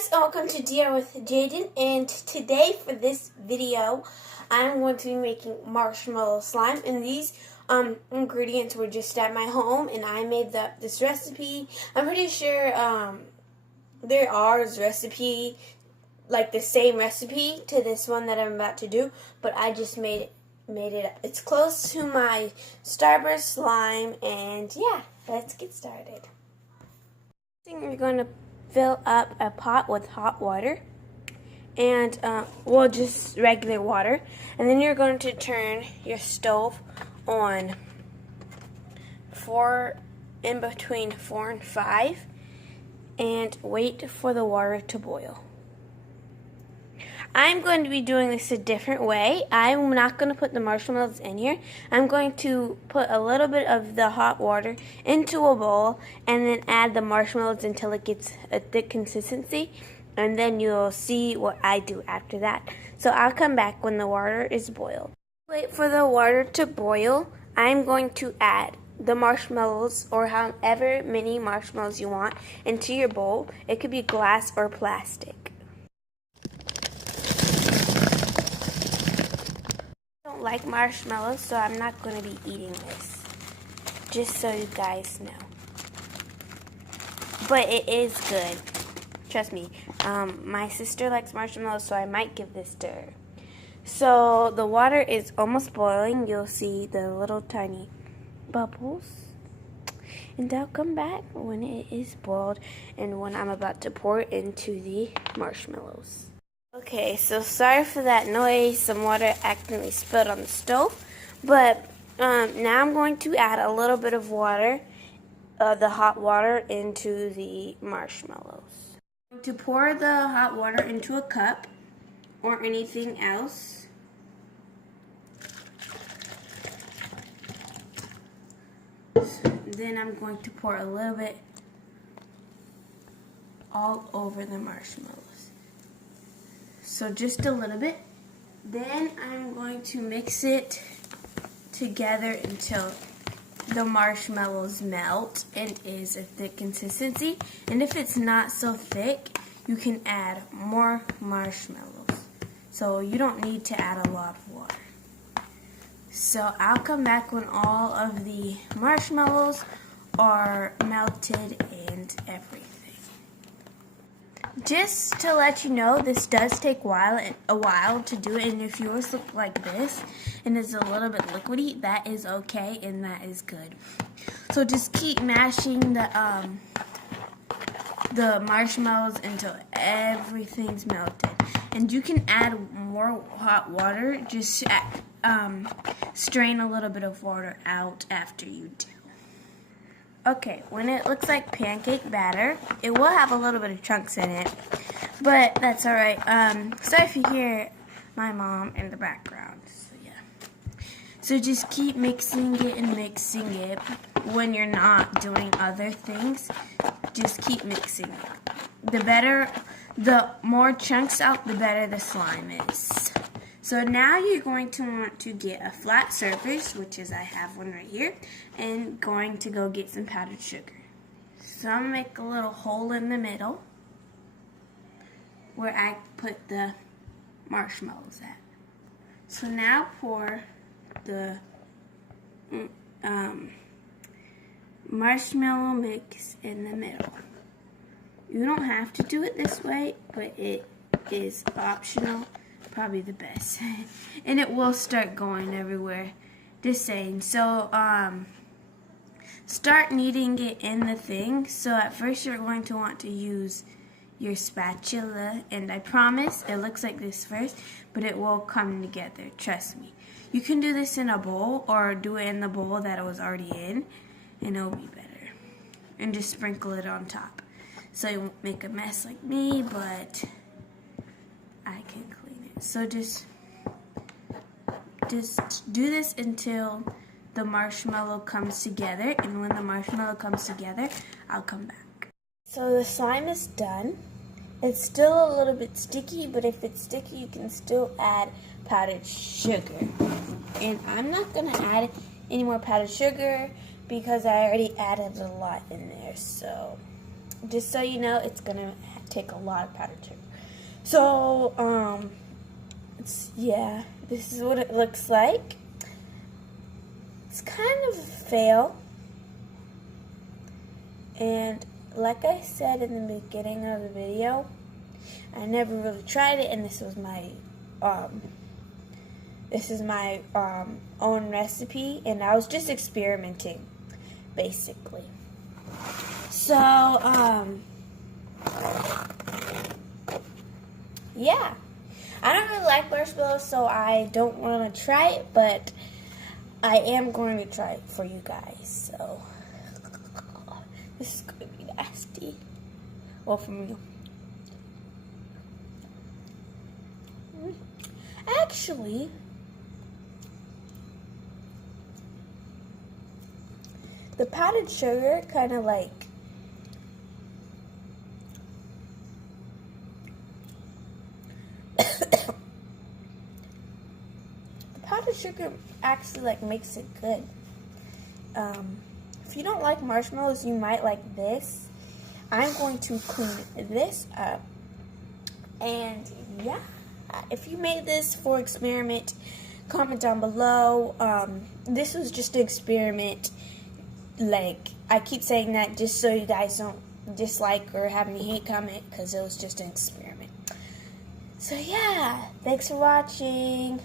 Guys, welcome to DR with Jaden, and today for this video I'm going to be making marshmallow slime, and these ingredients were just at my home and I made this recipe. I'm pretty sure there are recipe, like the same recipe to this one that I'm about to do, but I just made it. It's close to my Starburst slime, and yeah, let's get started. We're going to fill up a pot with hot water, and just regular water, and then you're going to turn your stove on in between 4 and 5 and wait for the water to boil. I'm going to be doing this a different way. I'm not going to put the marshmallows in here. I'm going to put a little bit of the hot water into a bowl and then add the marshmallows until it gets a thick consistency, and then you'll see what I do after that. So I'll come back when the water is boiled. Wait for the water to boil. I'm going to add the marshmallows, or however many marshmallows you want, into your bowl. It could be glass or plastic. Like marshmallows, so I'm not going to be eating this, just so you guys know, but it is good, trust me. My sister likes marshmallows, so I might give this to her. So the water is almost boiling. You'll see the little tiny bubbles, and I'll come back when it is boiled and when I'm about to pour it into the marshmallows. Okay, so sorry for that noise. Some water accidentally spilled on the stove. But now I'm going to add a little bit of water, the hot water, into the marshmallows. I'm going to pour the hot water into a cup or anything else. Then I'm going to pour a little bit all over the marshmallows. So just a little bit. Then I'm going to mix it together until the marshmallows melt and is a thick consistency. And if it's not so thick, you can add more marshmallows. So you don't need to add a lot of water. So I'll come back when all of the marshmallows are melted and everything. Just to let you know, this does take a while to do it, and if yours look like this and it's a little bit liquidy, that is okay and that is good. So just keep mashing the marshmallows until everything's melted, and you can add more hot water. Just strain a little bit of water out after you do. Okay, when it looks like pancake batter, it will have a little bit of chunks in it, but that's alright. Sorry if you hear my mom in the background. So yeah. So just keep mixing it and mixing it when you're not doing other things. Just keep mixing it. The more chunks out, the better the slime is. So now you're going to want to get a flat surface, which is I have one right here, and going to go get some powdered sugar. So I'm going to make a little hole in the middle where I put the marshmallows at. So now pour the marshmallow mix in the middle. You don't have to do it this way, but it is optional. Probably the best. And it will start going everywhere. Just saying. So start kneading it in the thing. So at first you're going to want to use your spatula, and I promise it looks like this first, but it will come together, trust me. You can do this in a bowl or do it in the bowl that it was already in, and it'll be better. And just sprinkle it on top, so you won't make a mess like me, but I can clean it. So just do this until the marshmallow comes together, and when the marshmallow comes together, I'll come back. So the slime is done. It's still a little bit sticky, but if it's sticky, you can still add powdered sugar. And I'm not going to add any more powdered sugar because I already added a lot in there. So just so you know, it's gonna take a lot of powdered sugar. So, yeah, this is what it looks like. It's kind of a fail. And like I said in the beginning of the video, I never really tried it, and this is my own recipe, and I was just experimenting, basically. So, yeah. I don't really like marshmallows, so I don't want to try it, but I am going to try it for you guys, so this is going to be nasty. Well, for me. Actually, the powdered sugar kind of like the powdered sugar actually like makes it good. If you don't like marshmallows, you might like this. I'm going to clean this up, and yeah. If you made this for experiment, comment down below. This was just an experiment. Like, I keep saying that just so you guys don't dislike or have any hate comment, because it was just an experiment. So yeah, thanks for watching.